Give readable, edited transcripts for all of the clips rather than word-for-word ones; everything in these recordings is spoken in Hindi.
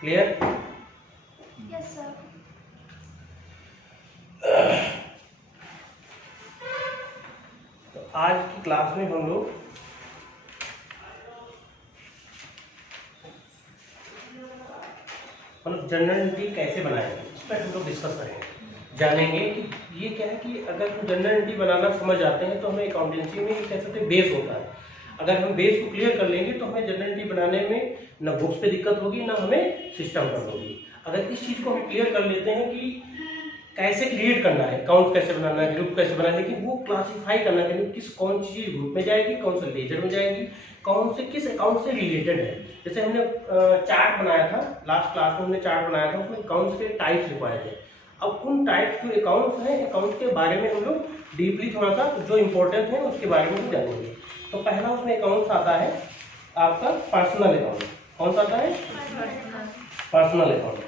क्लियर? Yes sir. तो आज की क्लास में हम लोग मतलब जनरल एंट्री कैसे बनाएंगे इस पर हम लोग डिस्कस करेंगे, जानेंगे कि ये क्या है कि अगर हम जनरल एंट्री बनाना समझ जाते हैं तो हमें अकाउंटेंसी में कह सकते हैं बेस होता है। अगर हम बेस को क्लियर कर लेंगे तो हमें जनरल एंट्री बनाने में ना बुक्स पे दिक्कत होगी ना हमें सिस्टम पर होगी। अगर इस चीज़ को हम क्लियर कर लेते हैं कि कैसे क्रिएट करना है, अकाउंट कैसे बनाना है, ग्रुप कैसे बनाना है, लेकिन वो क्लासिफाई करना है कि किस कौन सी चीज ग्रुप में जाएगी, कौन से लेजर में जाएगी, कौन से किस अकाउंट से रिलेटेड है। जैसे हमने चार्ट बनाया था लास्ट क्लास में, हमने चार्ट बनाया था, उसमें अकाउंट्स के टाइप्स लिखवाए थे। अब उन टाइप्स जो अकाउंट्स हैं, अकाउंट्स के बारे में हम लोग डीपली थोड़ा सा जो इंपॉर्टेंट है उसके बारे में भी जानेंगे। तो पहला उसमें अकाउंट्स आता है आपका पर्सनल अकाउंट। कौन सा आता है? Personal account.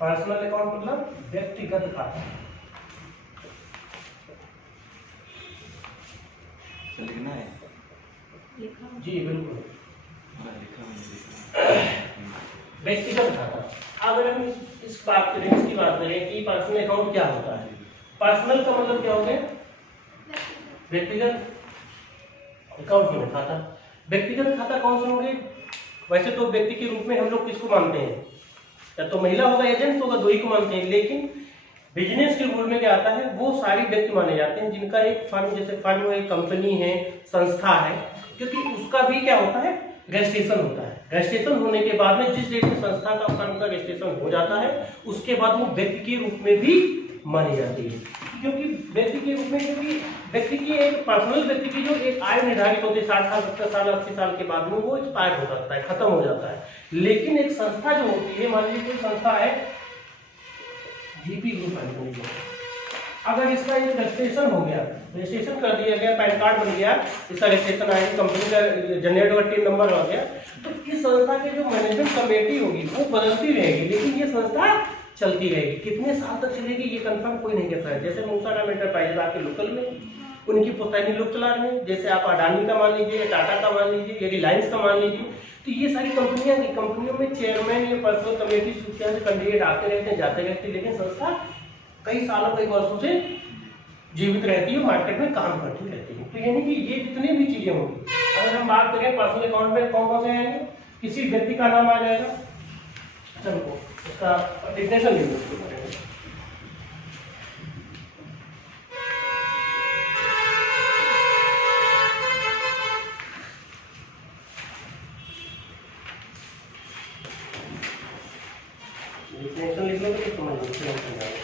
पर्सनल अकाउंट मतलब व्यक्तिगत खाता। लिखना है? जी बिल्कुल, लिखा व्यक्तिगत खाता। अगर हम इस बात करें, इसकी बात करें कि पर्सनल अकाउंट क्या होता है। पर्सनल का मतलब क्या हो गया? व्यक्तिगत अकाउंट में खाता। व्यक्तिगत खाता कौन से होंगे? वैसे तो व्यक्ति के रूप में हम लोग किसको मानते हैं? या तो महिला होगा, एजेंट्स होगा, दो ही को मानते हैं। लेकिन बिजनेस के रूल में क्या आता है, वो सारी व्यक्ति माने जाते हैं जिनका एक फर्म, जैसे फर्म है, कंपनी है, संस्था है, क्योंकि उसका भी क्या होता है, रजिस्ट्रेशन होता है। रजिस्ट्रेशन होने के बाद में जिस डेट में संस्था का, फर्म का रजिस्ट्रेशन हो जाता है, उसके बाद वो व्यक्ति के रूप में भी मानी जाती है। क्योंकि व्यक्ति के रूप में, क्योंकि व्यक्ति की एक पर्सनल व्यक्ति की जो एक आय निर्धारित होती है 60 साल, 70 साल, 80 साल के बाद में वो एक्सपायर हो जाता है, खत्म हो जाता है। लेकिन एक संस्था जो होती है, मान लीजिए कोई संस्था है जीपी ग्रुप है, अगर इसका एक रजिस्ट्रेशन हो गया, रजिस्ट्रेशन कर दिया गया, पैन कार्ड बन गया, इसका रजिस्ट्रेशन आईडी, कंपनी का जनरेट हुआ टीम नंबर आ गया, तो इस संस्था की जो मैनेजमेंट कमेटी होगी वो बदलती रहेगी, लेकिन ये संस्था चलती रहेगी। कितने साल तक चलेगी ये कंफर्म कोई नहीं कहता है। जैसे मूसाराम एंटरप्राइजेज आपके लोकल में, उनकी पुश्तैनी लोग चला रहे हैं। जैसे आप अडानी का मान लीजिए, टाटा का मान लीजिए, या रिलायंस का मान लीजिए, तो ये सारी कंपनियां, कंपनियों में चेयरमैन या पर्सनल कमेटी कैंडिडेट आते रहते हैं, जाते रहते हैं, लेकिन संस्था कई सालों, कई वर्षों से जीवित रहती है, मार्केट में काम करती रहती है। तो यानी कि ये जितनी भी चीजें होंगी, अगर हम बात करें पर्सनल अकाउंट में कौन कौन से आएंगे, किसी व्यक्ति का नाम आ जाएगा, चलो उसका डिफिनेशन ले लो। डिफिनेशन लिख लो तो समझ लो।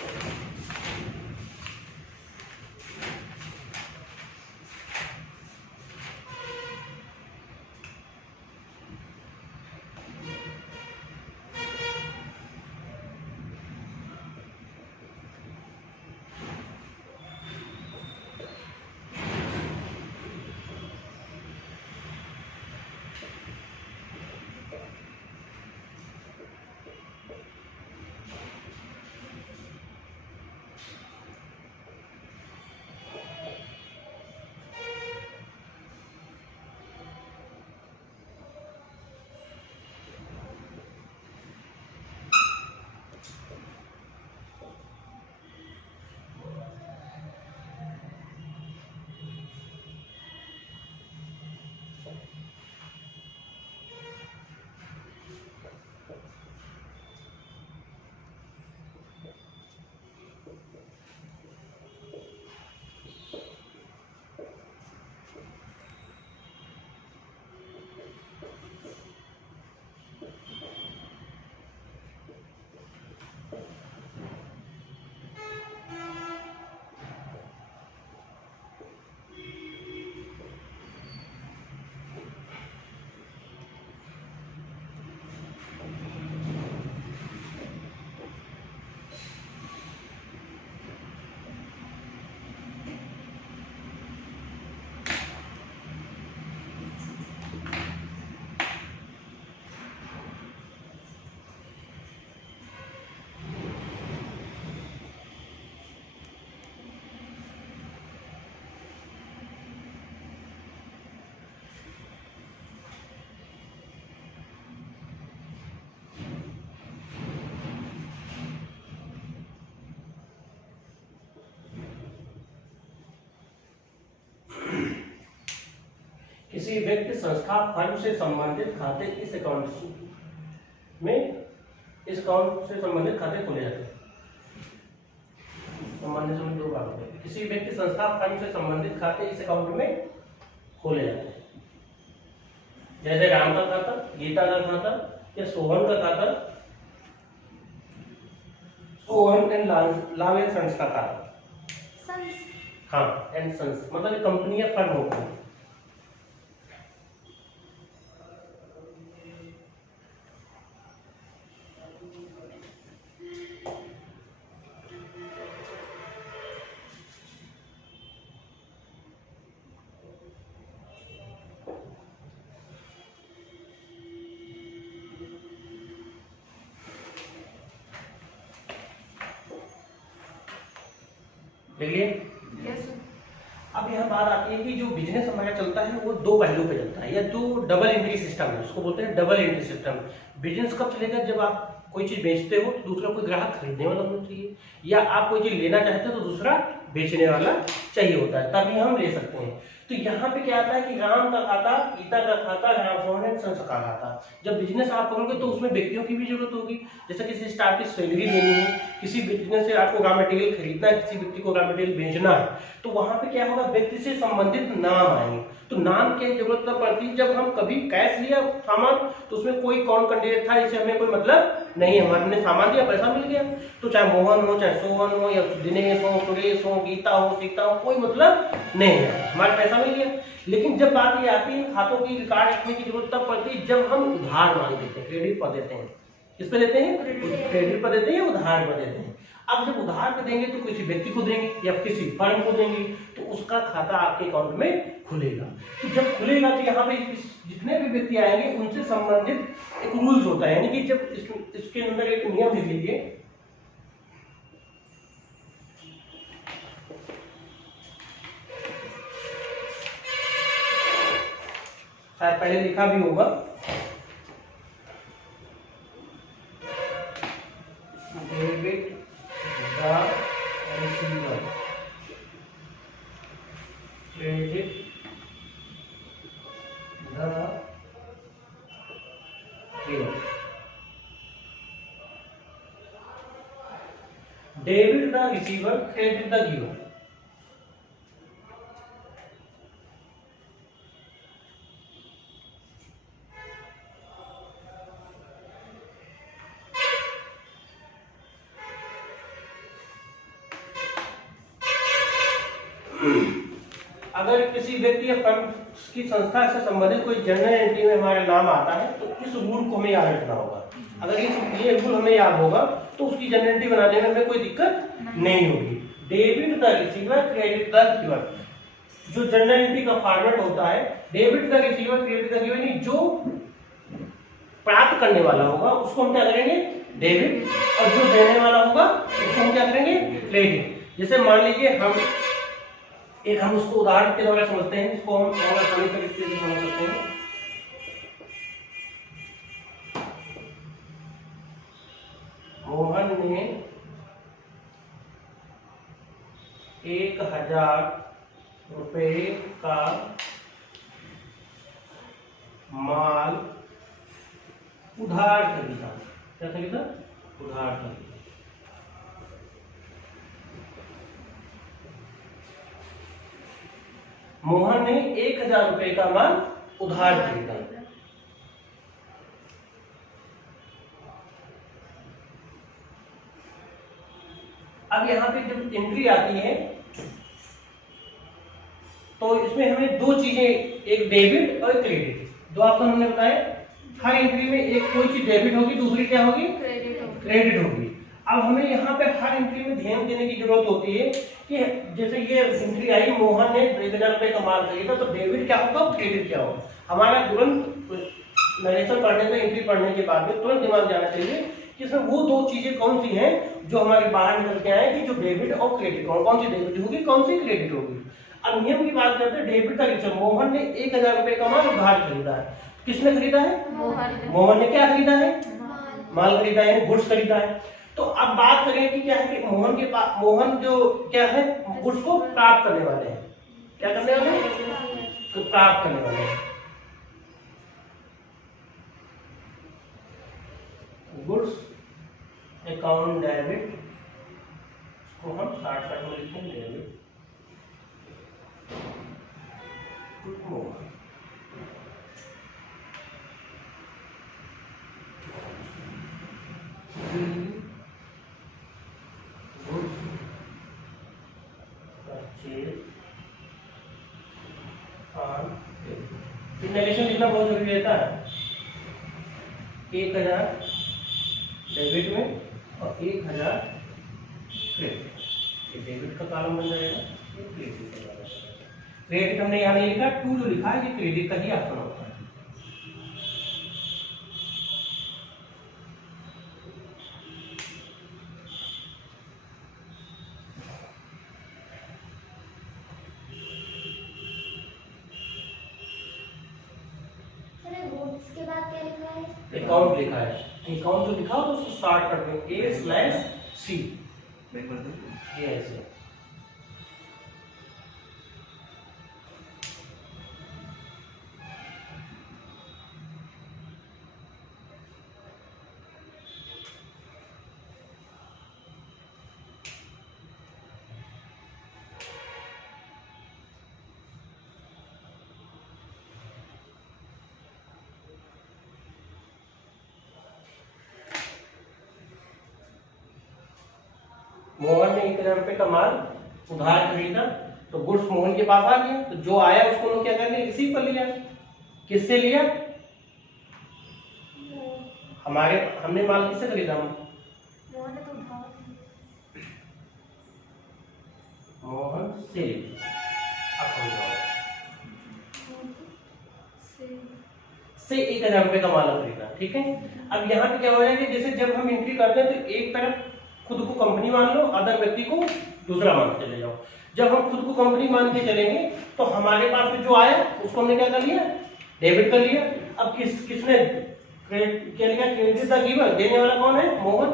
किसी व्यक्ति, संस्था, फर्म से संबंधित खाते इस अकाउंट से संबंधित खाते खोले जाते हैं। संबंधित में दो बात है, किसी व्यक्ति, संस्था, फर्म से संबंधित खाते इस अकाउंट में खोले जाते हैं। जैसे राम का खाता, गीता का खाता या सोहन का खाता, Sohan and Lal and sons का खाता। हाँ, एंड सन्स मतलब कंपनी या फर्म होता है। देखिए, अब यह बात आती है कि जो बिजनेस हमारा चलता है वो दो पहलू पे चलता है या दो डबल एंट्री सिस्टम है, उसको बोलते हैं डबल एंट्री सिस्टम। बिजनेस कब चलेगा? जब आप कोई चीज बेचते हो तो दूसरा कोई ग्राहक खरीदने वाला होना चाहिए, या आप कोई चीज लेना चाहते हो तो दूसरा बेचने वाला चाहिए होता है, तभी हम ले सकते हैं। तो यहाँ पे क्या आता है कि राम का खाता, गीता का खाता, सोहन एंड सन्स का खाता। जब बिजनेस आप करोगे तो उसमें व्यक्तियों की भी जरूरत होगी, जैसे किसी स्टाफ की सैलरी देनी है, किसी बिजनेस से आपको रॉ मटेरियल खरीदना है, किसी व्यक्ति को रॉ मटेरियल बेचना है, तो वहां पे क्या होगा, व्यक्ति से संबंधित नाम आएंगे। तो नाम की जरूरत तब पड़ती है जब हम कभी कैश लिया सामान तो उसमें कोई कौन कैंडिडेट था इससे हमें कोई मतलब नहीं है, हमने सामान दिया, पैसा मिल गया। तो चाहे मोहन हो, चाहे सोहन हो, या दिनेश हो, सुरेश हो, गीता हो, सीता हो, कोई मतलब नहीं है, हमारा पैसा मिल गया। लेकिन जब बात ये आती है खातों की रिकॉर्ड रखने की जरूरत तब पड़ती है जब हम उधार मांग देते हैं, क्रेडिट पर देते हैं। किस पे देते हैं? क्रेडिट पर देते हैं या उधार पर देते हैं। अब जब उधार पे देंगे तो किसी व्यक्ति को देंगे या किसी फर्म को देंगे तो उसका खाता आपके अकाउंट में खुलेगा। तो जब खुलेगा तो यहाँ पे जितने भी व्यक्ति आएंगे उनसे संबंधित एक रूल्स होता है, यानी कि जब इसके अंदर एक नियम लिख लीजिए, शायद पहले लिखा भी होगा, debit the receiver, credit the giver. Debit the receiver, credit the giver. अगर किसी व्यक्ति या फर्म की संस्था से संबंधित कोई जर्नल एंट्री में हमारा नाम आता है तो इस रूल को हमें याद रखना होगा। अगर ये रूल हमें याद होगा तो उसकी जर्नल एंट्री बनाने में हमें कोई दिक्कत नहीं होगी। Debit the receiver, credit the giver, जो जर्नल एंट्री का फॉर्मेट होता है, debit the receiver, credit the giver, जो प्राप्त करने वाला होगा उसको हम क्या करेंगे? डेबिट, और जो देने वाला होगा उसको हम क्या करेंगे? क्रेडिट। जैसे मान लीजिए हम उसको उदाहरण के द्वारा समझते हैं, इसको हम और आसानी तरीके से समझ सकते हैं। मोहन ने 1000 रुपए का माल उधार खरीदा। क्या खरीदा? उधार खरीदा। मोहन ने 1000 रुपए का माल उधार खरीदा। अब यहाँ पे जब एंट्री आती है तो इसमें हमें दो चीजें, एक डेबिट और क्रेडिट, दो ऑप्शन हमने बताए। हर एंट्री में एक कोई चीज डेबिट होगी, दूसरी क्या होगी? क्रेडिट होगी। अब हमें यहाँ पे हर एंट्री में ध्यान देने की जरूरत होती है कि जैसे ये एंट्री आई, मोहन ने 1000 रुपए का माल खरीदा, तो डेबिट क्या होगा, क्रेडिट क्या होगा? हमारा तुरंत नरेशन पढ़ने से, एंट्री पढ़ने के बाद में तुरंत दिमाग जाना चाहिए कि इसमें वो दो चीजें कौन सी हैं जो हमारे बाहर निकल के आए कि जो डेबिट और क्रेडिट, कौन सी डेबिट होगी, कौन सी क्रेडिट होगी। अब नियम की बात करते हैं डेबिट का रिसीवर। मोहन ने 1000 रुपए का माल उधार खरीदा है। किसने खरीदा है? मोहन ने क्या खरीदा है? माल खरीदा है, गुड्स खरीदा है। तो अब बात करें कि क्या है कि मोहन के पास, मोहन जो क्या है, गुड्स को प्राप्त करने वाले हैं। क्या करने वाले हैं? तो प्राप्त करने वाले हैं। गुड्स अकाउंट डेबिट, इसको हम शॉर्टकट में लिखेंगे डेबिट। मोहन नरेशन लिखना बहुत जरूरी रहता है। 1000 डेबिट में और 1000 क्रेडिट, ये डेबिट का कॉलम बन जाएगा, ये क्रेडिट का कॉलम बन जाएगा। क्रेडिट हमने यहाँ नहीं लिखा, टू जो लिखा है ये क्रेडिट का ही ऑप्शन होता है। गुड्स के बाद क्या लिखा है? अकाउंट लिखा है, अकाउंट जो लिखा हो तो उसको शॉर्ट कर दें A/C, ये ऐसे। मोहन ने 1000 रुपए का माल उधार खरीदा, तो गुड्स मोहन के पास आ गया, तो जो आया उसको लोग क्या कर लिया, रिसीव कर लिया। किससे लिया? हमने माल किससे खरीदा? मोहन से। अब समझाओ, से 1000 रुपए का माल खरीदा, ठीक है। अब यहाँ पे क्या हो जाएगा, जैसे जब हम एंट्री करते हैं तो एक तरफ खुद को कंपनी मान लो, अदर व्यक्ति को दूसरा मान के चले जाओ। जब हम खुद को कंपनी मान के चलेंगे तो हमारे पास में जो आया उसको हमने क्या कर लिया, डेबिट कर लिया। अब किसने क्या लिखा, क्रेडिट द गिवर, देने वाला कौन है? मोहन।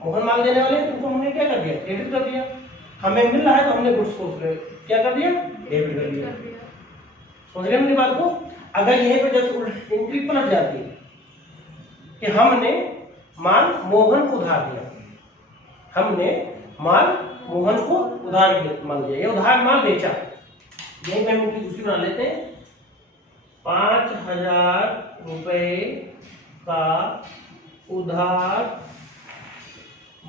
मोहन माल देने वाले, उनको हमने क्या कर दिया, क्रेडिट कर दिया। हमें मिल रहा है तो हमने गुड्स को क्या कर दिया, डेबिट कर दिया। समझ रहे मेरी बात को? अगर यहीं पे जैसे एंट्री पलट जाती है कि हमने माल मोहन को उधार दिया, हमने माल मोहन को उधार माल दिया, ये उधार माल बेचा, यही पे हम उनकी दूसरी बना लेते हैं। 5000 रुपए का उधार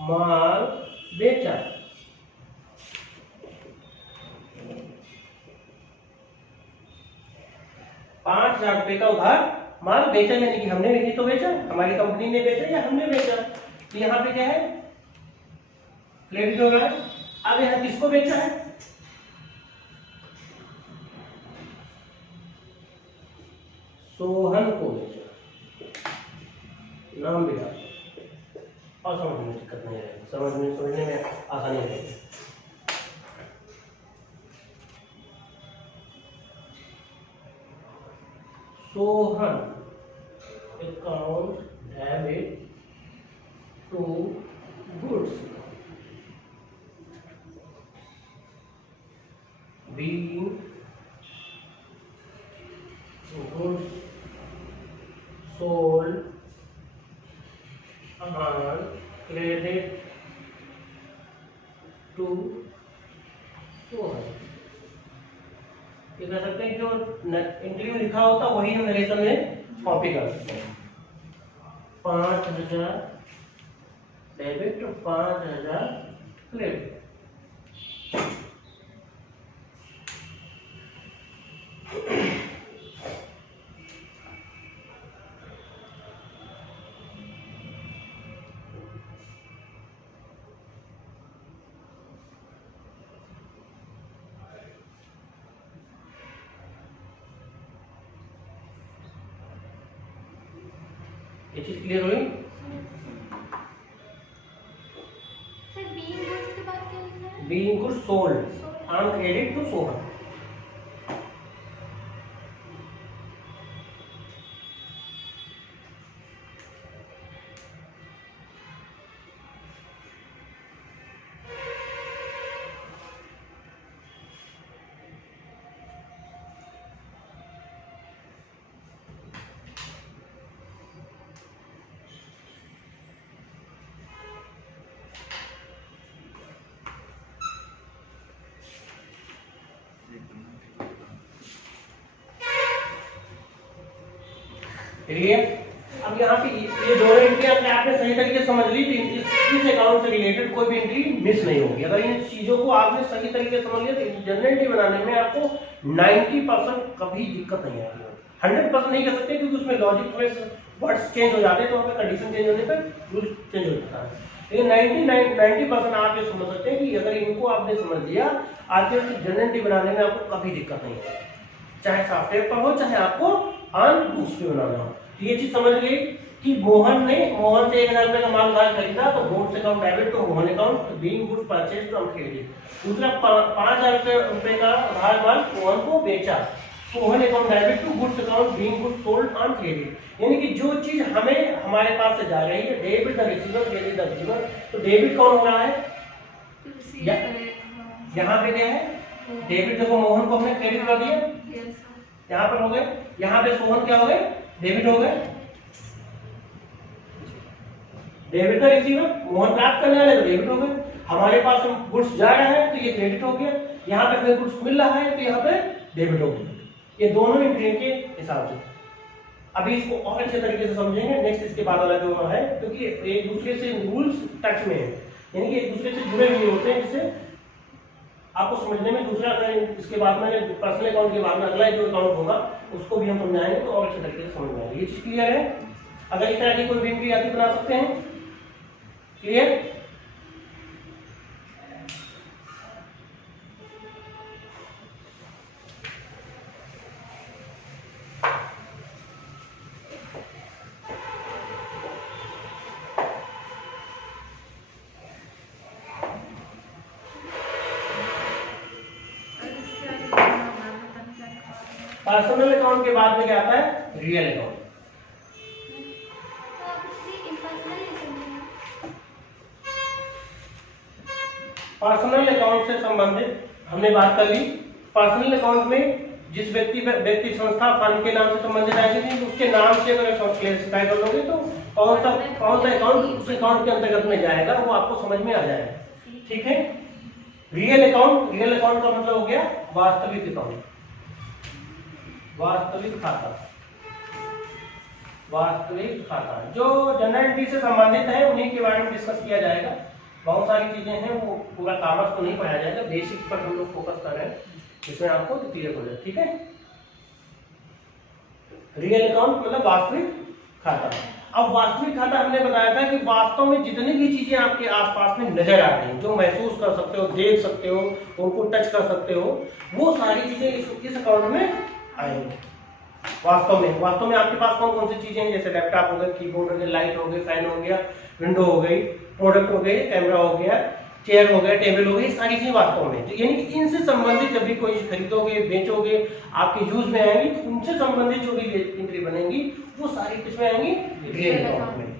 माल बेचा। ₹5000 का उधार माल बेचा, यानी कि हमने नहीं तो बेचा, हमारी कंपनी ने बेचा या हमने बेचा। तो यहाँ पे क्या है, क्रेडिट हो रहा है। अब यहाँ किसको बेचा है, सोहन को बेचा, नाम भी डाल और समझने में दिक्कत नहीं रहेगी, समझने में आसानी रहेगी। Sohan account debit to goods being goods sold on credit to Sohan। ये कह सकते हैं जो इंटरव्यू लिखा होता वही हम नरेशन में कॉपी कर सकते हैं। 5000 डेबिट, 5000 क्रेडिट। ये चीज क्लियर हुई? सर बीइंग गुड्स के बाद क्या लिखना है? Being goods sold on credit to Sohan. ठीक है। अब यहाँ पे ये दोनों एंट्री अगर आपने सही तरीके से समझ ली तो इस अकाउंट से रिलेटेड कोई भी एंट्री मिस नहीं होगी। अगर इन चीजों को आपने सही तरीके से समझ लिया तो जनरल एंट्री बनाने में आपको 90% कभी दिक्कत नहीं आएगी। 100% नहीं कर सकते क्योंकि उसमें लॉजिक में वर्ड्स चेंज हो जाते हैं, तो वहाँ पे कंडीशन चेंज होने पर रूल चेंज हो जाता है। लेकिन 90% आप ये समझ सकते हैं कि अगर इनको आपने समझ लिया आगे जनरल एंट्री बनाने में आपको कभी दिक्कत नहीं होगी, चाहे सॉफ्टवेयर पर हो चाहे आपको ऑन बुक्स पे बनाना हो। तो ये चीज समझ गई कि मोहन से 1000 रुपए का माल उधार खरीदा तो goods account debit to Mohan account being goods purchase from credit. दूसरा 5000 रुपए का उधार माल मोहन को बेचा, Mohan account debit to goods account being goods sold on credit. यानी कि जो चीज हमें हमारे पास से जा रही है debit the receiver credit the receiver. तो डेबिट कौन हो रहा है यहाँ पे क्या है डेबिट, देखो मोहन को हमने क्रेडिट कर दिया, यहाँ पर हो गए, यहाँ पे सोहन क्या हो गए डेबिट हो गए, डेबिट का रिसीवर मोहन प्राप्त करने वाले तो डेबिट हो गए, हमारे पास गुड्स जा रहा है तो ये क्रेडिट हो गया, यहाँ पे हमें गुड्स मिल रहा है तो यहाँ पे डेबिट हो गया। ये दोनों एंट्री के हिसाब से। अभी इसको और अच्छे तरीके से समझेंगे नेक्स्ट इसके बाद वाला जो है, क्योंकि एक दूसरे से रूल्स टच में है, यानी कि एक दूसरे से जुड़े हुए होते हैं, जिससे आपको समझने में दूसरा इसके बाद में पर्सनल अकाउंट के बाद में अगला जो अकाउंट होगा उसको भी हम समझाएंगे तो और अच्छे तरीके से समझ में आएगा। ये चीज क्लियर है? अगर इस तरह की कोई भी एंट्री आती बना सकते हैं। क्लियर? पर्सनल अकाउंट के बाद में क्या आता है रियल अकाउंट। पर्सनल अकाउंट से संबंधित हमने बात कर ली। पर्सनल अकाउंट में जिस व्यक्ति संस्था फंड के नाम से संबंधित आएगी उसके नाम से अगर क्लेसिफाई कर लोगे तो कौन सा अकाउंट उस अकाउंट के अंतर्गत में जाएगा वो आपको समझ में आ जाएगा। ठीक है। रियल अकाउंट का मतलब हो गया वास्तविक अकाउंट, वास्तविक खाता जो जनरल एंट्री से संबंधित है उन्हीं के बारे में डिस्कस किया जाएगा। बहुत सारी चीजें हैं, वो पूरा कॉमर्स को नहीं पढ़ाया जाएगा, बेसिक पर हम लोग फोकस कर रहे हैं जिसमें आपको क्लियर हो जाए। ठीक है। रियल अकाउंट मतलब वास्तविक खाता। अब वास्तविक खाता हमने बताया था कि वास्तव में जितनी भी चीजें आपके आसपास में नजर आ रही हैं, जो महसूस कर सकते हो, देख सकते हो, उनको टच कर सकते हो, वो सारी चीजें इस अकाउंट में आएंगे। वास्तव में आपके पास कौन कौन सी चीजें हैं, जैसे लैपटॉप हो गया, कीबोर्ड हो गया, लाइट हो गई, फैन हो गया, विंडो हो गई, प्रोडक्ट हो गए, कैमरा हो गया, चेयर हो गया, टेबल हो गई, सारी चीजें वास्तव में। तो यानी कि इनसे संबंधित जब भी कोई खरीदोगे, बेचोगे, आपके यूज में आएंगी, तो उनसे संबंधित जो भी एंट्री बनेंगी वो सारी किसमें आएंगी रियल अकाउंट में।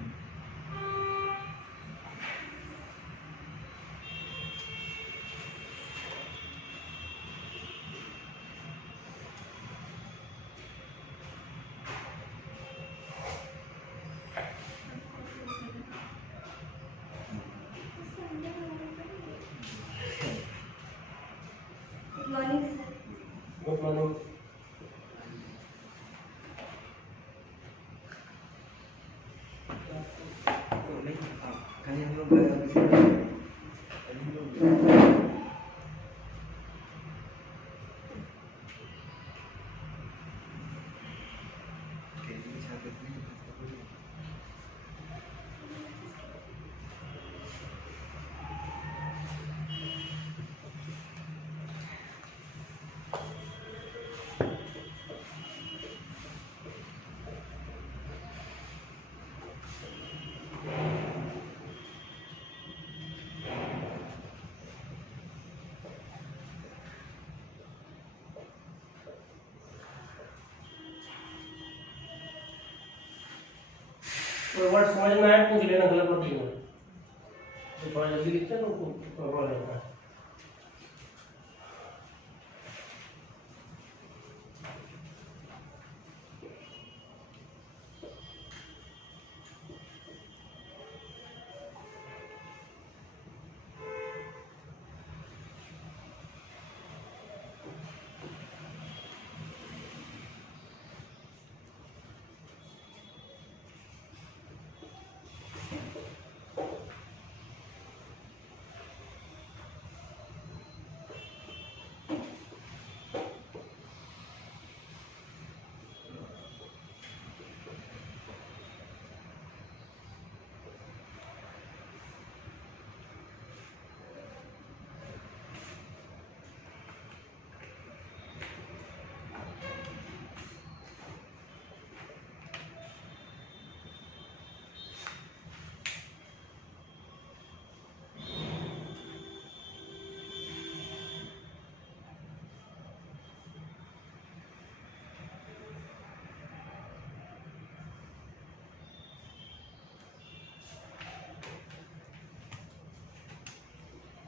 Good morning. वर्ड समझ में आया पूछ लेना, गलत मत लिखना, तो थोड़ा जल्दी लिखते हैं तो प्रॉब्लम रहता है।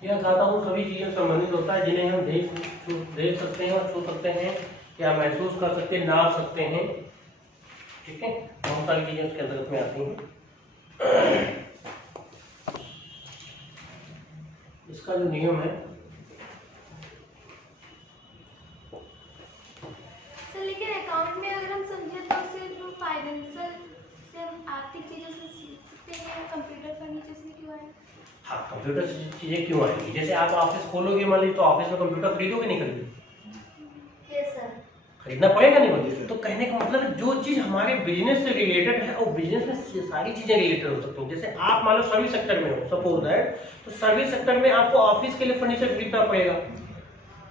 यह खाता उन सभी चीज़ों से संबंधित होता है जिन्हें हम देख सकते हैं और छू सकते हैं, या महसूस कर सकते हैं, नाप सकते हैं। ठीक है, बहुत सारी चीजें उसके अंतर्गत में आती हैं। इसका जो नियम है, तो लेकिन अकाउंट में अगर हम समझे तो सिर्फ फाइनेंशियल से हम आर्थिक चीजों से सीख सकते हैं, कंप्यूटर फर्नीचर से क्यों आए? हाँ, कंप्यूटर से चीजें क्यों आएंगी? जैसे आप ऑफिस खोलोगे, मान लीजिए, तो ऑफिस में कंप्यूटर खरीदोगे नहीं खरीदोगे? Yes sir. खरीदना पड़ेगा नहीं बल्कि। तो कहने का मतलब है जो चीज हमारे बिजनेस से रिलेटेड है और बिजनेस में सारी चीजें रिलेटेड हो सकती हैं। जैसे आप मान लो सर्विस सेक्टर में हो, सपोज दैट, तो सर्विस सेक्टर में आपको ऑफिस के लिए फर्नीचर खरीदना पड़ेगा,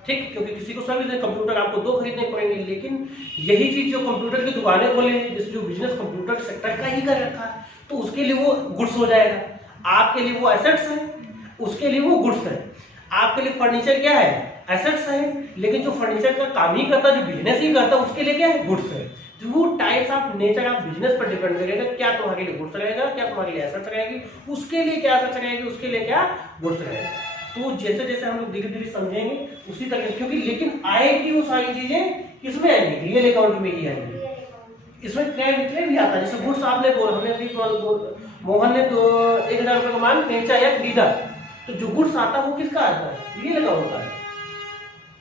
ठीक, क्योंकि किसी को सर्विस है, कंप्यूटर आपको 2 खरीदने पड़ेंगे। लेकिन यही चीज जो कंप्यूटर की दुकानें खोले हैं, जिस जो बिजनेस कंप्यूटर सेक्टर का ही कर रखा है, तो उसके लिए वो गुड्स हो जाएगा, आपके लिए वो एसेट्स है, उसके लिए वो गुड्स है। आपके लिए फर्नीचर क्या है? एसेट्स है। लेकिन जो फर्नीचर का काम ही करता, जो बिजनेस ही करता, उसके लिए क्या है? गुड्स है। तो वो types of nature of business पर डिपेंड करेगा, क्या तुम्हारे लिए गुड्स रहेगा, क्या तुम्हारे लिए एसेट्स रहेगी, उसके लिए क्या एसेट्स रहेगी, उसके लिए क्या गुड्स रहेगा। तो जैसे जैसे हम लोग धीरे धीरे समझेंगे उसी तरह, क्योंकि लेकिन आएगी वो सारी चीजें किसमें आएंगी? रियल अकाउंट में ही आएंगी। इसमें क्रय विक्रय भी आता है। जैसे गुड्स आपने बोला, हमने अभी मोहन ने 1000 रुपए का माल बेचा या खरीदा, तो जो गुड्स आता है वो किसका आता है? रियल अकाउंट का है।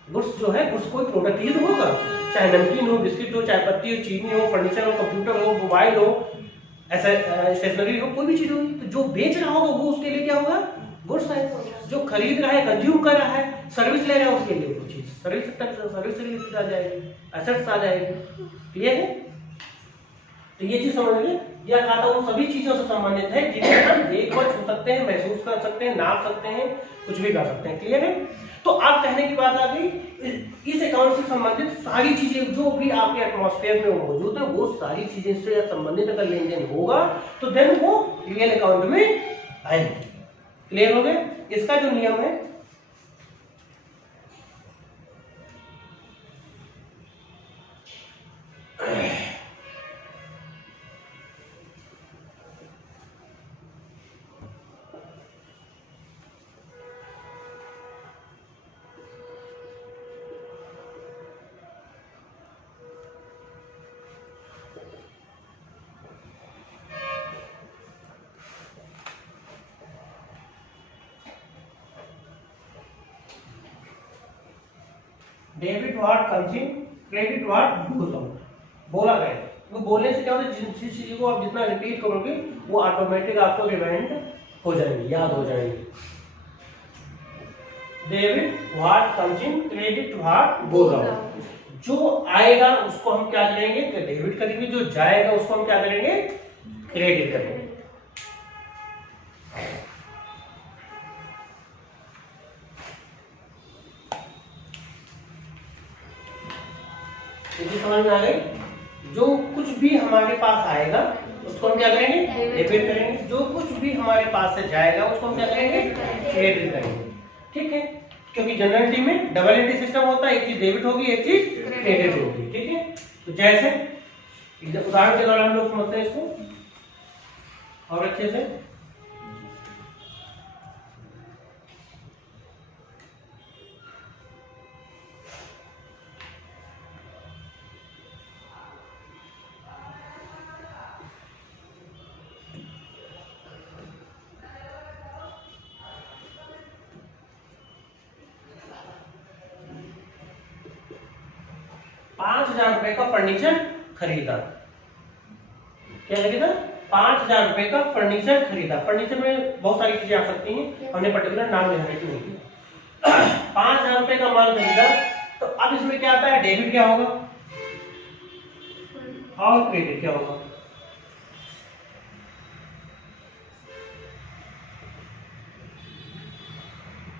गुड्स जो है, गुड्स कोई प्रोडक्ट ही तो होगा, चाहे नमकीन हो, बिस्किट हो, चाय पत्ती हो, चीनी हो, फर्नीचर हो, कंप्यूटर हो, मोबाइल हो, स्टेशनरी हो, कोई भी चीज होगी। तो जो बेच रहा होगा वो उसके लिए क्या होगा? गुड्स है। जो खरीद रहा है, कंज्यूम कर रहा है, सर्विस ले रहा है, उसके लिए वो चीज सर्विस से रिलेटेड आ जाएगी, एसेट्स आ जाएगी। क्लियर है? तो ये चीज समझ लीजिए, यह खाता उन सभी चीजों से संबंधित है जिन्हें हम देख और छू सकते हैं, महसूस कर सकते हैं, नाप सकते हैं, कुछ भी कर सकते हैं। क्लियर है? तो आप कहने की बात आ गई, इस अकाउंट से संबंधित सारी चीजें जो भी आपके एटमॉस्फेयर में मौजूद है, वो सारी चीजें से संबंधित अगर लेन देन होगा तो देन वो रियल अकाउंट में आएंगे। क्लियर हो गया? इसका जो नियम है, debit what comes in, credit what goes out. बोला गया, वो बोलने से क्या होता है, जिस चीज को आप जितना रिपीट करोगे वो ऑटोमेटिक आपको रिमाइंड हो जाएंगे, याद हो जाएंगे। Debit what comes in, credit what goes out. जो आएगा उसको हम क्या करेंगे? डेबिट करेंगे, जो जाएगा उसको हम क्या करेंगे? क्रेडिट करेंगे। समझ में आ गई? जो कुछ भी हमारे पास आएगा उसको हम क्या करेंगे? डेबिट करेंगे। जो कुछ भी हमारे पास से जाएगा उसको हम क्या करेंगे? क्रेडिट करेंगे। ठीक है, क्योंकि जनरलिटी में डबल एंट्री सिस्टम होता है, एक चीज डेबिट होगी, एक चीज क्रेडिट होगी। ठीक है, तो जैसे उदाहरण के द्वारा हम लोग समझते हैं इसको और अच्छे से। ₹5000 का फर्नीचर खरीदा। क्या खरीदा? 5000 रुपए का फर्नीचर खरीदा। फर्नीचर में बहुत सारी चीजें आ सकती हैं, हमने पर्टिकुलर नाम निर्धारित नहीं किया। 5000 रुपए का माल खरीदा, तो अब इसमें क्या आता है? डेबिट क्या होगा और क्रेडिट क्या होगा?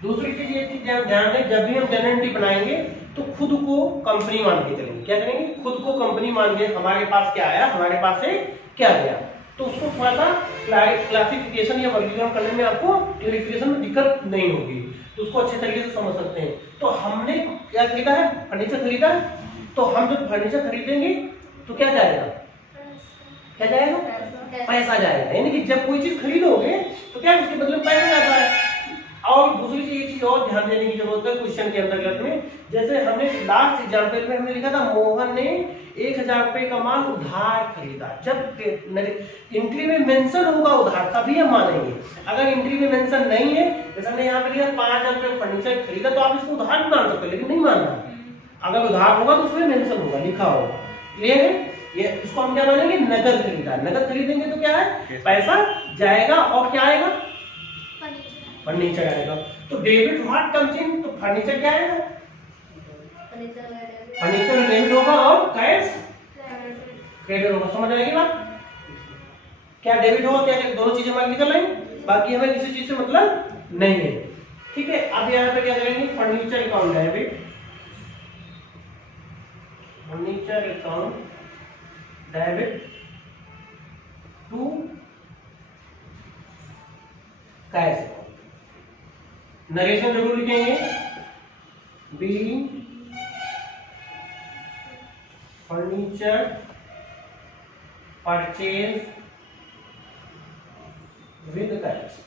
दूसरी चीज ये चीज ध्यान दें, जब भी हम जनरल बनाएंगे तो खुद को कंपनी मान के चलेंगे। क्या करेंगे? खुद को कंपनी मान के, हमारे पास क्या आया, हमारे पास से क्या गया, तो उसको थोड़ा सा क्लासिफिकेशन या वर्गीकरण करने में आपको क्लैरिफिकेशन में दिक्कत नहीं होगी, तो उसको अच्छे तरीके से समझ सकते हैं। तो हमने क्या खरीदा है? फर्नीचर खरीदा। तो हम जब फर्नीचर खरीदेंगे तो क्या जाएगा? क्या जाएगा? पैसा जाएगा। यानी कि जब कोई चीज खरीदोगे तो क्या उसके बदले में पैसा जाता है, और दूसरी चीज और ध्यान देने की जरूरत है क्वेश्चन के अंतर्गत में, जैसे हमने लास्ट एग्जाम्पल में हमने लिखा था मोहन ने 1000 रुपए का माल उधार खरीदा। जब एंट्री में मेंशन होगा उधार तभी हम मानेंगे। अगर एंट्री में मेंशन नहीं है, जैसे हमने यहाँ पे लिखा 5000 रुपए फर्नीचर खरीदा, तो आप इसको उधार मान सकते हो, लेकिन नहीं मानना। अगर उधार होगा तो उसमें मेंशन होगा, लिखा होगा। क्लियर है? ये इसको हम क्या मानेंगे? नगद खरीदा। नगद खरीदेंगे तो क्या है? पैसा जाएगा और क्या आएगा? फर्नीचर आएगा। तो डेबिट व्हाट कम्स इन, तो फर्नीचर क्या आएगा? फर्नीचर डेबिट होगा और कैश क्रेडिट होगा। समझ आएगी बात? क्या डेबिट होगा क्या दोनों चीजें हमारी निकल रही, बाकी हमें किसी चीज से मतलब नहीं है। ठीक है, अब यहाँ पे क्या करेंगे? Furniture account debit, furniture account debit to cash account. Narration जरूर लिखेंगे, be furniture purchase with cash.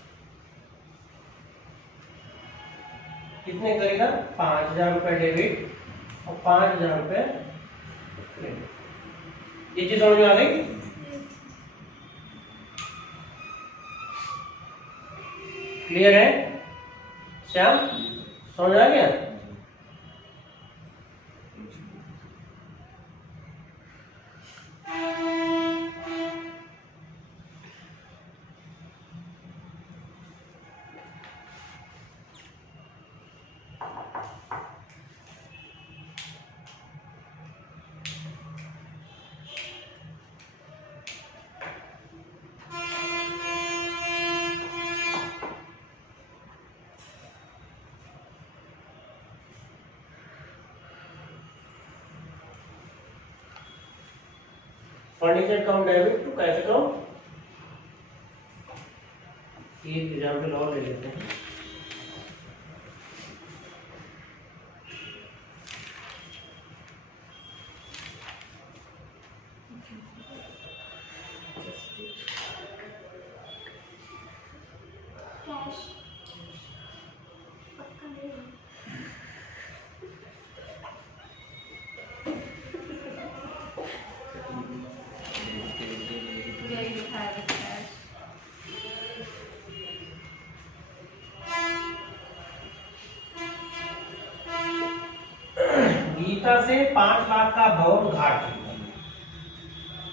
कितने करेगा? 5000 रुपए डेबिट और 5000 रुपए क्रेडिट। ये चीज समझ में आ गई? क्लियर है श्याम? समझ आ गया? Furniture account debit to cash account. एक एग्जाम्पल और ले लेते हैं। गीता से 5 लाख का भवन उधार खरीदा।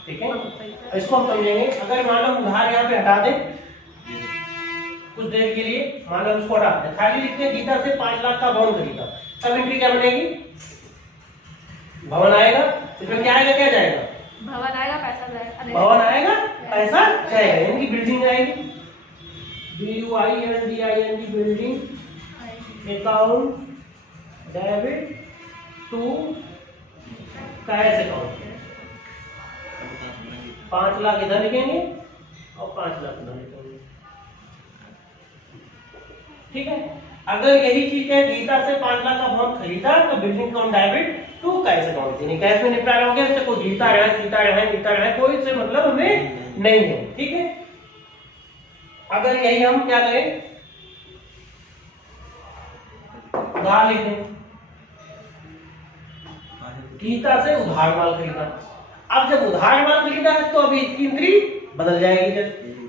ठीक है, इसको हम समझेंगे। अगर मान लो उधार यहाँ पे हटा दें कुछ देर के लिए, मान लो उसको हटा दें, खाली लिखते हैं गीता से 5 लाख का भवन खरीदा, तब एंट्री क्या बनेगी? भवन आएगा, इसमें क्या आएगा क्या जाएगा? भवन आएगा, पैसा जाएगा। भवन आएगा, पैसा जाएगा, यानी कि बिल्डिंग आएगी। BUILDING building account debit to cash account. 5 lakh इधर लिखेंगे और 5 लाख इधर लिखेंगे। ठीक है, अगर यही चीज है गीता से 5 लाख का भवन खरीदा तो building account debit to cash account, यानी कैश में निपटारा हो गया, इससे कोई जीता रहा है कोई से मतलब हमें नहीं है। ठीक है, अगर यही हम क्या करें? उधार लिख दें, गीता से उधार माल खरीदा। अब जब उधार माल खरीदा है तो अभी इसकी एंट्री बदल जाएगी।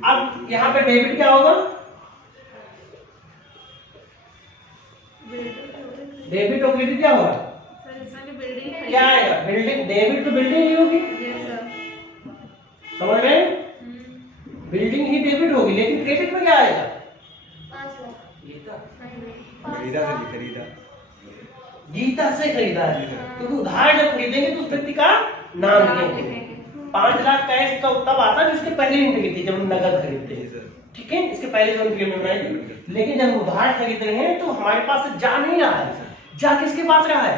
अब यहाँ पे डेबिट क्या होगा? डेबिट और क्रेडिट क्या होगा? क्या आएगा? बिल्डिंग। डेबिट तो बिल्डिंग ही होगी, समझ रहे हैं? बिल्डिंग ही डेबिट होगी, लेकिन क्रेडिट में क्या आएगा? 5 लाख। गीता से खरीदा है, क्योंकि उधार जब खरीदेंगे तो उस व्यक्ति का नाम लिखेंगे। 5 लाख कैश का तब आता है जिसके पहले एंट्री की थी, जब हम नगद खरीदते हैं। ठीक है, इसके पहले जो एंट्री हमने बनाई थी। लेकिन जब उधार खरीद रहे हैं तो हमारे पास से जा नहीं रहा है, जा किसके पास रहा है?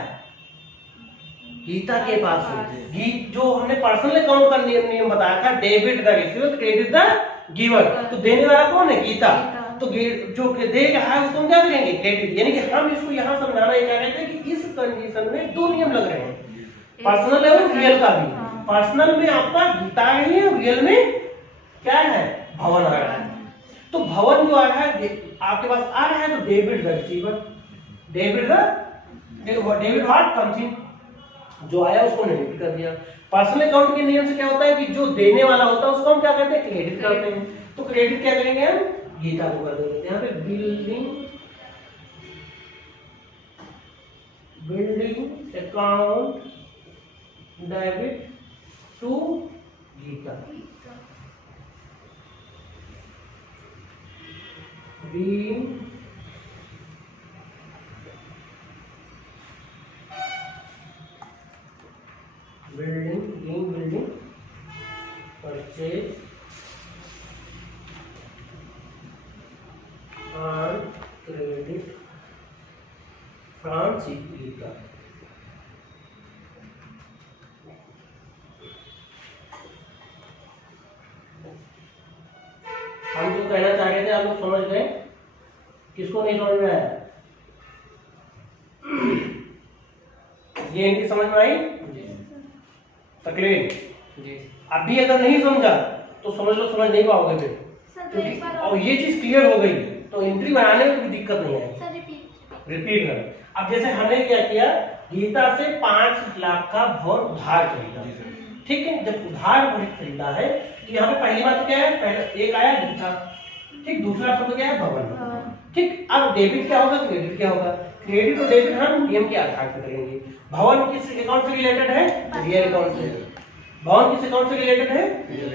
गीता के पास है। जो हमने पर्सनल अकाउंट का नियम बताया था, debit the receiver credit the giver, तो देने वाला कौन है? गीता। तो जो दे रहा है उसको हम क्या करेंगे? क्रेडिट। यानी कि हम इसको यहाँ समझाना ये चाह रहे थे कि इस कंडीशन में 2 नियम लग रहे हैं, पर्सनल है और रियल का भी। पर्सनल में आपका गीता है, रियल में क्या है? भवन आ रहा है। तो भवन जो आ रहा है आपके पास आ रहा है तो debit the receiver, debit what comes इन, जो आया उसको डेबिट कर दिया। पर्सनल अकाउंट के नियम से क्या होता है कि जो देने वाला होता है उसको हम क्या करते हैं, क्रेडिट करते हैं। तो क्रेडिट क्या करेंगे हम, गीता को कर देंगे। यहाँ पे building account debit to Geeta, building purchase and credit from Geeta. हम जो कहना चाह रहे थे आप लोग समझ गए, किसको नहीं समझ में आया? ये एंट्री समझ में आई? तकलीफ जी। अभी अगर नहीं समझा तो समझ लो समझ नहीं पाओगे फिर, क्योंकि और ये चीज क्लियर हो गई तो एंट्री बनाने में कोई दिक्कत नहीं है। रिपीट कर। अब जैसे हमने क्या किया, गीता से 5 लाख का भवन उधार खरीदा, ठीक है। जब उधार खरीदा है तो यहाँ पे पहली बात क्या है, पहले एक आया गीता, ठीक। दूसरा शब्द क्या है, भवन, ठीक। अब डेबिट क्या होगा, क्रेडिट क्या होगा? क्रेडिट और डेबिट हम नियम के आधार पर करेंगे। भवन किस अकाउंट से रिलेटेड है, रियल अकाउंट से। भवन किस अकाउंट से रिलेटेड है,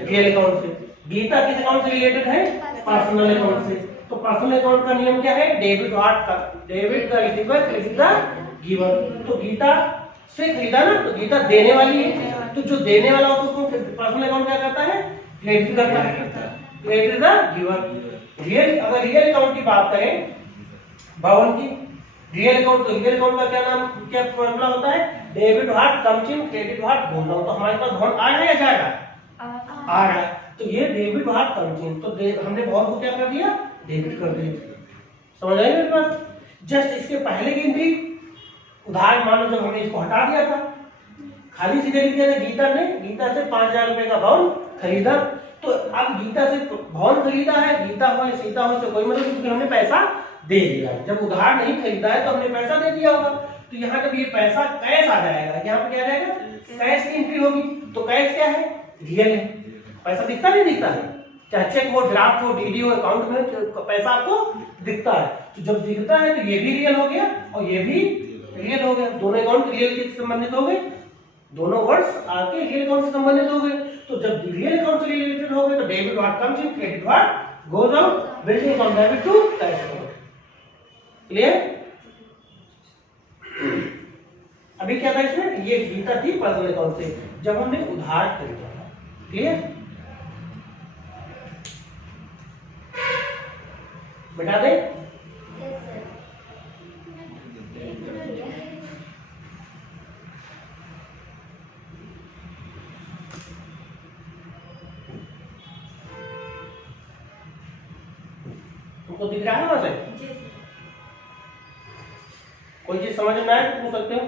रियल अकाउंट से। गीता किस अकाउंट से रिलेटेड है, पर्सनल अकाउंट से। तो पर्सनल अकाउंट का नियम क्या है, डेबिट व्हाट का, डेबिट का रिसीवर, क्रेडिट का गिवर। तो गीता से खरीदा ना, तो गीता देने वाली है, तो जो देने वाला होता है उसको पर्सनल अकाउंट क्या करता है, क्रेडिट करता है, क्रेडिट द गिवर। रियल, अगर रियल अकाउंट की बात करें भवन की, रियल अकाउंट, तो रियल अकाउंट का क्या नाम, क्या फॉर्मूला होता है, debit what comes in, credit what goes out. तो हमारे पास भवन आ रहा है या जा रहा है, आ रहा है। तो ये डेबिट व्हाट कम्स इन, तो हमने भवन को क्या कर दिया, डेबिट कर दिया। समझ आई मेरी बात? जस्ट इसके पहले की एंट्री उधार, मान लो जब हमने इसको हटा दिया था, खाली सीधे लिख दिया था गीता ने, गीता से 5000 रुपए का भवन खरीदा। तो अब गीता से भवन खरीदा है, गीता हो या सीता हो से कोई मतलब, क्योंकि हमने पैसा दे दिया। जब उधार नहीं खरीदा है तो हमने पैसा दे दिया होगा। तो यहाँ जब ये पैसा कैश आ जाएगा, यहाँ पे क्या रहेगा, कैश की एंट्री होगी। तो कैश क्या है, रियल है। पैसा दिखता नहीं दिखता है, चाहे चेक हो, ड्राफ्ट हो, डीडी हो, अकाउंट में पैसा आपको दिखता है। तो जब दिखता है तो ये भी रियल हो गया और ये भी रियल हो गया। दोनों अकाउंट रियल के संबंधित हो गए, दोनों वर्ड्स आपके रियल अकाउंट से संबंधित हो गए। तो जब रियल अकाउंट से रिलेटेड हो गए तो debit what comes in, credit what goes out, building account debit to cash account. Clear? अभी क्या था इसमें, ये गीता थी पर्सनल अकाउंट से जब हमने उधार खरीदा था। क्लियर? बता दे, तुमको दिख रहा है ना से? कोई चीज समझ में आए तो पूछ सकते हो।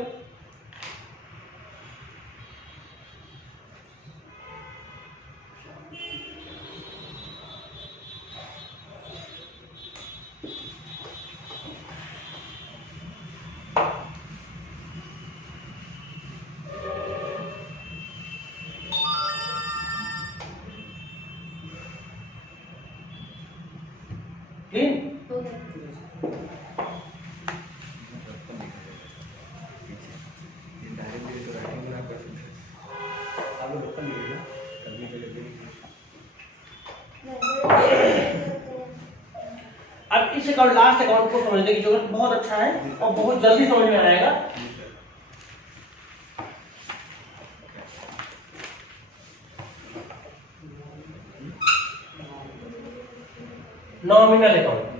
अब इस अकाउंट, लास्ट अकाउंट को समझने की जरूरत बहुत अच्छा है और बहुत जल्दी समझ में आएगा। नॉमिनल अकाउंट,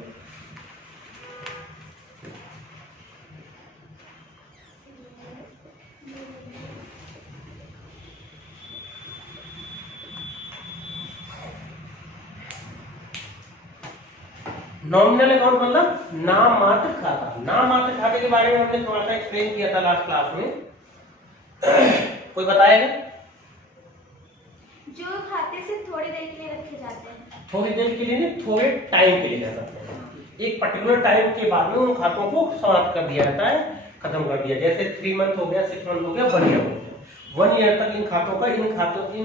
नॉमिनल अकाउंट मतलब नाम मात्र खाता। नाम मात्र खाते के बारे में हमने थोड़ा सा एक्सप्लेन किया था लास्ट क्लास में। कोई बताएगा? जो खाते से थोड़ी देर के लिए रखे जाते हैं। थोड़ी देर के लिए नहीं, थोड़े टाइम के लिए कह सकते हैं। एक पर्टिकुलर टाइम के बाद में उन खातों को समाप्त कर दिया जाता है, खत्म कर दिया। जैसे 3 मंथ हो गया, 6 मंथ हो गया, 1 ईयर हो गया। 1 ईयर तक इन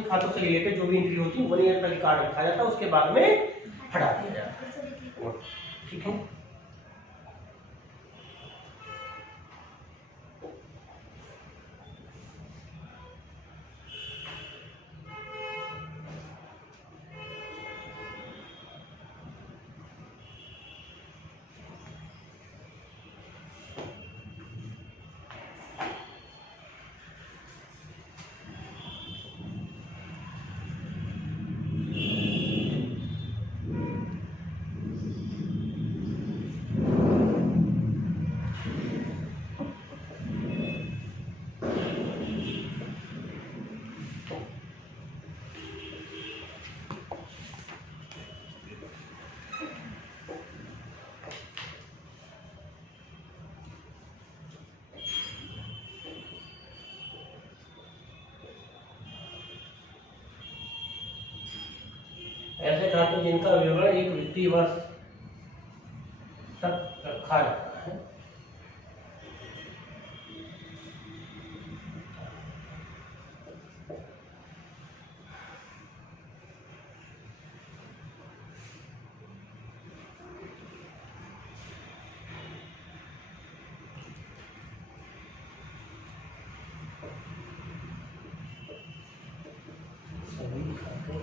खातों से रिलेटेड जो भी एंट्री होती है 1 ईयर तक रिकॉर्ड रखा जाता है, उसके बाद में हटा दिया जाता है। ठीक है। ऐसे खाते जिनका विवरण एक वित्तीय वर्ष तक रखा जाता है। सभी खाते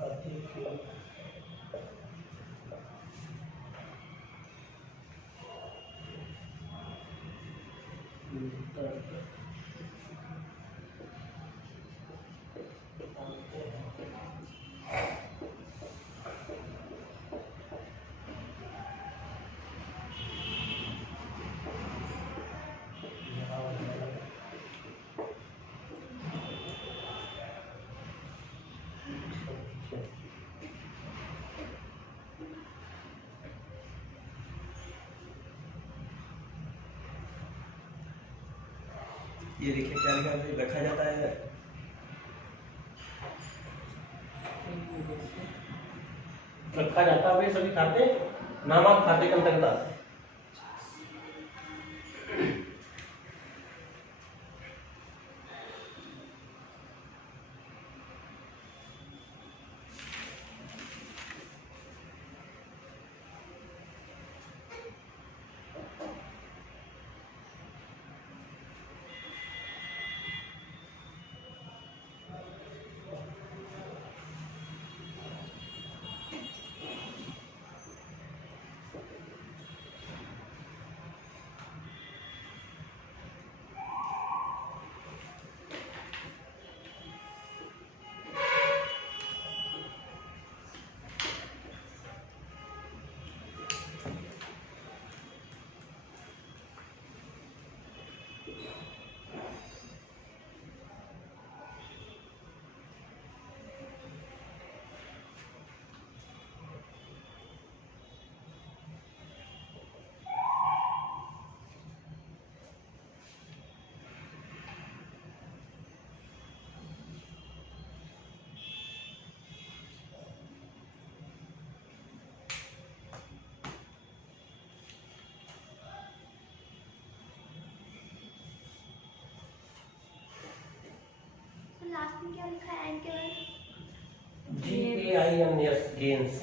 खाते के ये देखिए क्या लिखा है, रखा जाता है। रखा जाता है, वे सभी खाते नामांकित खाते के अंतर्गत आते हैं। लास्ट में क्या लिखा है एन के बाद? GAINS gains.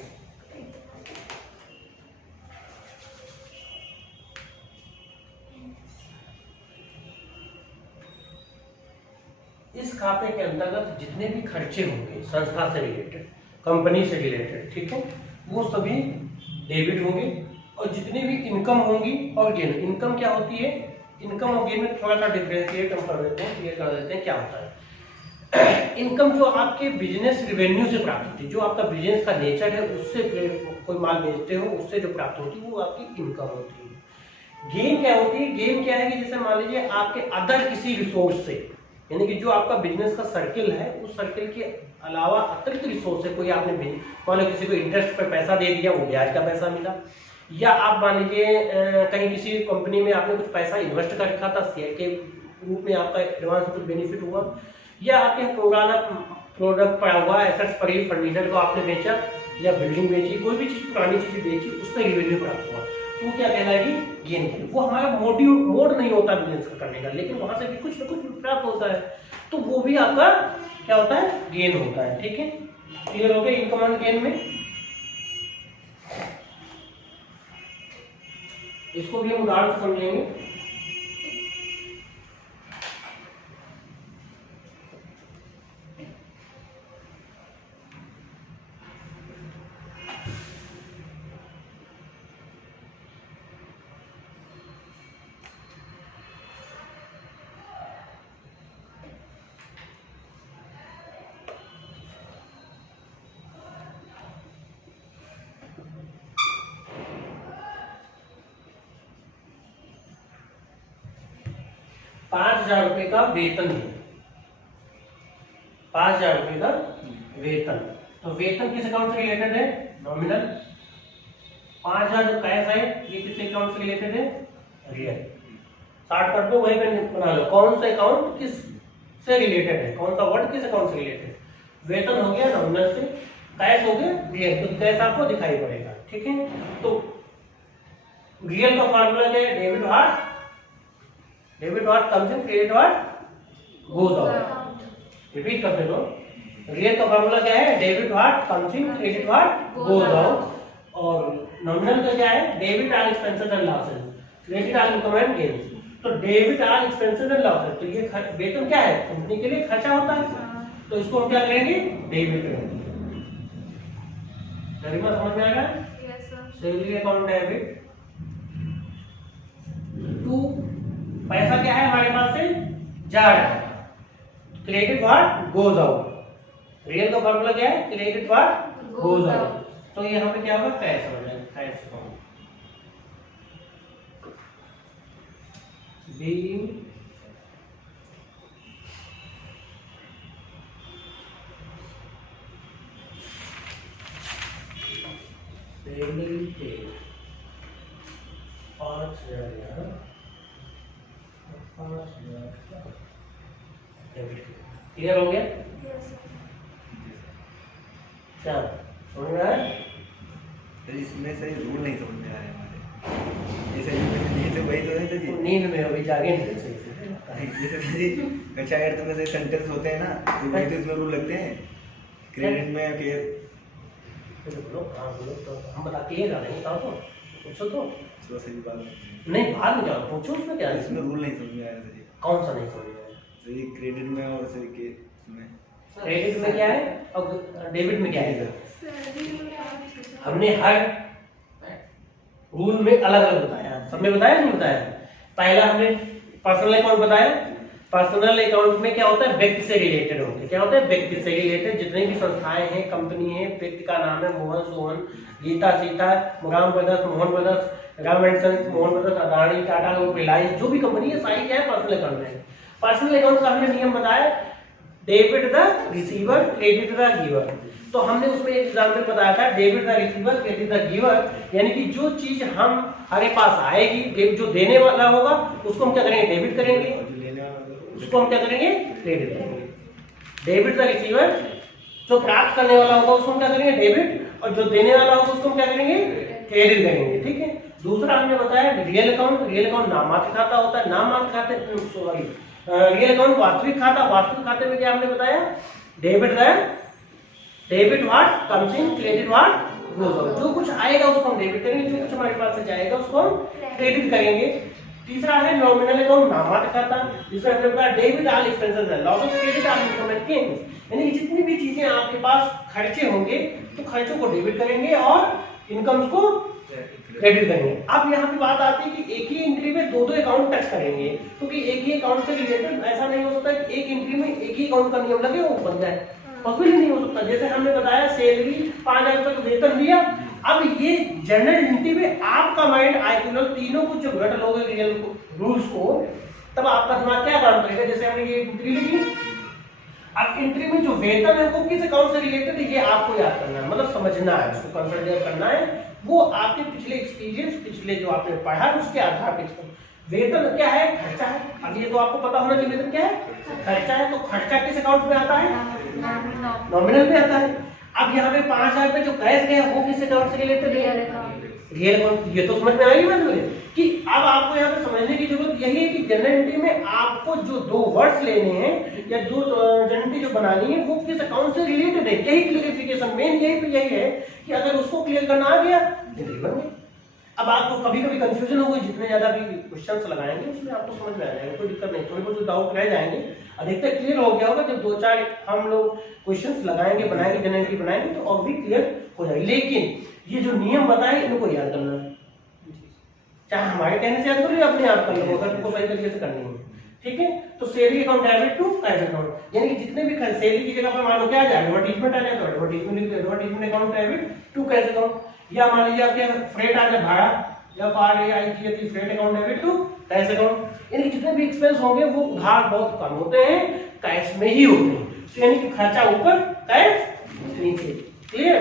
इस खाते के अंतर्गत जितने भी खर्चे होंगे संस्था से रिलेटेड, कंपनी से रिलेटेड, ठीक है, वो सभी डेबिट होंगे। और जितनी भी इनकम होंगी और गेन, इनकम क्या होती है, इनकम और गेन में थोड़ा सा डिफरेंशिएट हम कर देते हैं, क्लियर कर देते हैं क्या होता है। इनकम जो आपके बिजनेस रेवेन्यू से प्राप्त होती है, जो आपका बिजनेस का नेचर है, उससे कोई माल बेचते हो उससे जो प्राप्त होती है वो आपकी इनकम होती है। गेन क्या होती है, गेन क्या है कि जैसे मान लीजिए आपके अदर किसी रिसोर्स से, यानी कि जो आपका बिजनेस का सर्किल है उस सर्किल के अलावा अतिरिक्त रिसोर्स है, कोई आपने मान लो किसी को इंटरेस्ट पर पैसा दे दिया, वो ब्याज का पैसा मिला, या आप मान लीजिए कहीं किसी कंपनी में आपने कुछ पैसा इन्वेस्ट कर रखा था, शेयर के रूप में आपका एडवांस कुछ बेनिफिट हुआ, या आपके पुराना प्रोडक्ट पड़ा हुआ, एसेट्स पड़ी, फर्नीचर को आपने बेचा या बिल्डिंग बेची, कोई भी चीज पुरानी चीज बेची, उस पर रेवेन्यू प्राप्त हुआ, तो क्या कहलाएगी? गेन। वो हमारा मोड नहीं होता बिजनेस का करने का, लेकिन वहां से भी कुछ ना कुछ प्राप्त होता है, तो वो भी आपका क्या होता है? गेन होता है। ठीक है, क्लियर हो गया इनकम एंड गेन में? इसको भी हम उदाहरण से समझेंगे। ₹5,000 का वेतन है, 5,000 का वेतन। तो वेतन किस अकाउंट से रिलेटेड है? नॉमिनल। 5,000 जो कैश है ये किस अकाउंट से रिलेटेड है? रियल। शॉर्टकट में वही बना लो, कौन सा अकाउंट किस से रिलेटेड है, कौन सा वर्ड किस अकाउंट से रिलेटेड। वेतन हो गया नॉमिनल से, कैश हो गया रियल, तो कैश आपको दिखाई पड़ेगा। ठीक है, तो रियल का फॉर्मूला क्या है? Debit what comes in, credit what goes out. Repeat करते लो, रियल का फॉर्मूला क्या है? Debit what comes in, credit what goes out. और नॉमिनल का क्या है? Debit all expenses and losses, credit all income and gains. तो debit all expenses and losses, तो ये वेतन क्या है? कंपनी के लिए खर्चा होता है, तो इसको हम क्या करेंगे? डेबिट करेंगे। गरिमा समझ में आएगा? Yes sir. Salary account debit to, पैसा क्या है हमारे पास से? जा रहा है, credit what goes out. Real का फॉर्मूला क्या है? Credit what goes out. तो यहाँ पे क्या होगा? कैश हो जाएगा, cash account. Being salary paid 5,000 यहाँ, 5,000 क्लियर हो गया? Yes sir. क्या समझ में आया? सर इसमें सही रूल नहीं समझ में आ रहा है हमारे। जैसे ये तो वही तो है सर जी। नींद में अभी जागे नहीं सही से। जैसे सर जी कक्षा 8 में से सेंटेंस होते हैं ना, तो वही तो इसमें रूल लगते हैं क्रेडिट में फिर। तो बोलो हाँ बोलो, तो हम बता के जा रहे हैं, बताओ तो पूछो तो। तो सही बात नहीं बाद में जाओ, पूछो उसमें क्या है? इसमें रूल नहीं समझ में आ रहा सर जी। कौन सा नहीं समझ में आया? सर ये क्रेडिट में और सर के इसमें क्रेडिट में क्या है और डेबिट में क्या है? सर हमने हर रूल में अलग अलग बताया, सब में बताया नहीं बताया? पहला हमने पर्सनल अकाउंट बताया। पर्सनल अकाउंट में क्या होता है? व्यक्ति से रिलेटेड होते हैं। क्या होता है? व्यक्ति से रिलेटेड। जितनी भी संस्थाएं हैं, कंपनी है, व्यक्ति का नाम है Mohan, Sohan, Geeta, Sita, Ram brothers, Mohan brothers, Ram and sons, Mohan brothers, Adani, Tata group, Reliance, जो भी कंपनी है सारी क्या है? पर्सनल अकाउंट है। पर्सनल अकाउंट का हमने नियम बताया, debit the receiver, credit the giver. तो हमने उसमें एक एग्जांपल बताया था, debit the receiver, credit the giver, यानी कि जो चीज हमारे पास आएगी, जो देने वाला होगा उसको हम क्या करेंगे? डेबिट करेंगे, उसको हम क्या करेंगे? क्रेडिट करेंगे। डेबिट द रिसीवर, जो प्राप्त करने वाला होगा उसको हम क्या करेंगे? डेबिट, और जो देने वाला होगा उसको हम क्या करेंगे? क्रेडिट करेंगे। ठीक है। दूसरा हमने बताया रियल अकाउंट। रियल अकाउंट नाममात्र खाता होता है, नाममात्र खाते, सॉरी, रियल अकाउंट वास्तविक खाता। वास्तविक खाते में क्या हमने बताया? Debit what comes in, credit what goes out. जो कुछ आएगा उसको हम डेबिट करेंगे, जो कुछ हमारे पास से जाएगा उसको हम क्रेडिट करेंगे। तीसरा है नॉमिनल अकाउंट, नाममात्र खाता। जिसमें हमने बताया debit all expenses and losses, credit all income and gains, यानी कि जितनी भी चीजें आपके पास खर्चे होंगे तो खर्चों को डेबिट करेंगे और इनकम्स को क्रेडिट करेंगे। अब यहाँ पे बात आती है कि एक ही एंट्री में दो अकाउंट टच करेंगे, क्योंकि एक ही अकाउंट से रिलेटेड ऐसा नहीं हो सकता कि एक एंट्री में एक ही अकाउंट का नियम लगे वो बन जाए, पॉसिबल ही नहीं हो सकता। जैसे हमने बताया सैलरी 5,000 रुपए का वेतन दिया, अब ये जनरल एंट्री में आपका माइंड आइकुलर तीनों कुछ जब घट लोगे रियल रूल्स को, तब आपका दिमाग क्या काम करेगा? जैसे हमने ये एंट्री लिखी, अब एंट्री में जो वेतन है वो किस अकाउंट से रिलेटेड है ये आपको याद करना है, मतलब समझना है, उसको कंसिडर करना है वो आपके पिछले एक्सपीरियंस, पिछले जो आपने पढ़ा उसके आधार पर। वेतन क्या है? खर्चा है। अब ये तो आपको पता होना चाहिए वेतन क्या है, खर्चा है। तो खर्चा किस अकाउंट में आता है? नॉमिनल में आता है। अब यहाँ पे 5,000 रुपए जो कैश गया वो किस अकाउंट से रिलेटेड है? Real account. ये तो समझ में आएगी बात मुझे कि अब आपको यहाँ पे समझने की जरूरत यही है कि जनरल एंट्री में आपको जो 2 वर्ड्स लेने हैं या जो जनरल एंट्री जो बनानी है वो किस अकाउंट से रिलेटेड है, यही क्लियरिफिकेशन मेन यही है कि अगर उसको क्लियर करना आ गया तो बन गया। अब आपको कभी कभी कंफ्यूजन होगी, जितने ज्यादा भी क्वेश्चंस लगाएंगे उसमें आपको समझ में आ जाएगा, कोई दिक्कत नहीं। थोड़े बहुत डाउट रह जाएंगे, अधिकतर क्लियर हो गया होगा। जब 2-4 हम लोग क्वेश्चंस लगाएंगे, बनाएंगे, जनरल एंट्री बनाएंगे तो और भी क्लियर हो जाएगी। लेकिन ये जो नियम बताए इनको याद करना है, चाहे हमारे कहने से याद करो या अपने आप कर लो, अगर तुमको सही तरीके से करनी है, ठीक है। तो salary account debit to cash account, यानी कि जितने भी सैलरी की जगह पर मान लो क्या आ जाएगा, एडवर्टाइजमेंट आ जाएगा, एडवर्टाइजमेंट लिख दो, advertisement account debit to cash account. या मान लीजिए आपके फ्रेट आ गया, भाड़ा या freight account debit to cash account. यानी कि जितने भी एक्सपेंस होंगे वो उधार बहुत कम होते हैं, कैश में ही होते हैं। तो यानी कि खर्चा ऊपर, कैश नीचे, clear.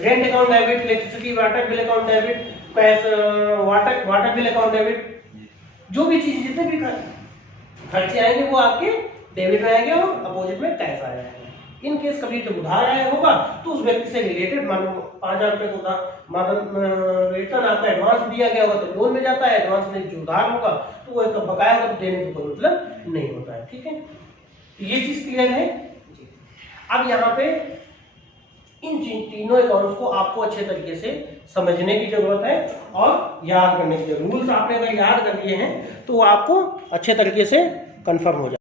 Rent account debit, electricity water bill account debit, cash water bill account debit. जो भी चीज जितने भी खर्चे आएंगे वो आपके डेबिट में आएंगे और अपोजिट में कैश आ जाएगा। इन केस कभी जब उधार आया होगा तो उस व्यक्ति से रिलेटेड, मान लो 5,000 रुपए का वेतन आपका एडवांस दिया गया होगा तो लोन में जाता है, एडवांस में जो उधार होगा तो वो एक बकाया होगा तो देने का कोई मतलब नहीं होता है, ठीक है। ये चीज क्लियर है। अब यहाँ पे इन तीनों अकाउंट्स को आपको अच्छे तरीके से समझने की जरूरत है और याद करने की जरूरत। रूल्स आपने अगर याद कर लिए हैं तो आपको अच्छे तरीके से कंफर्म हो जाए।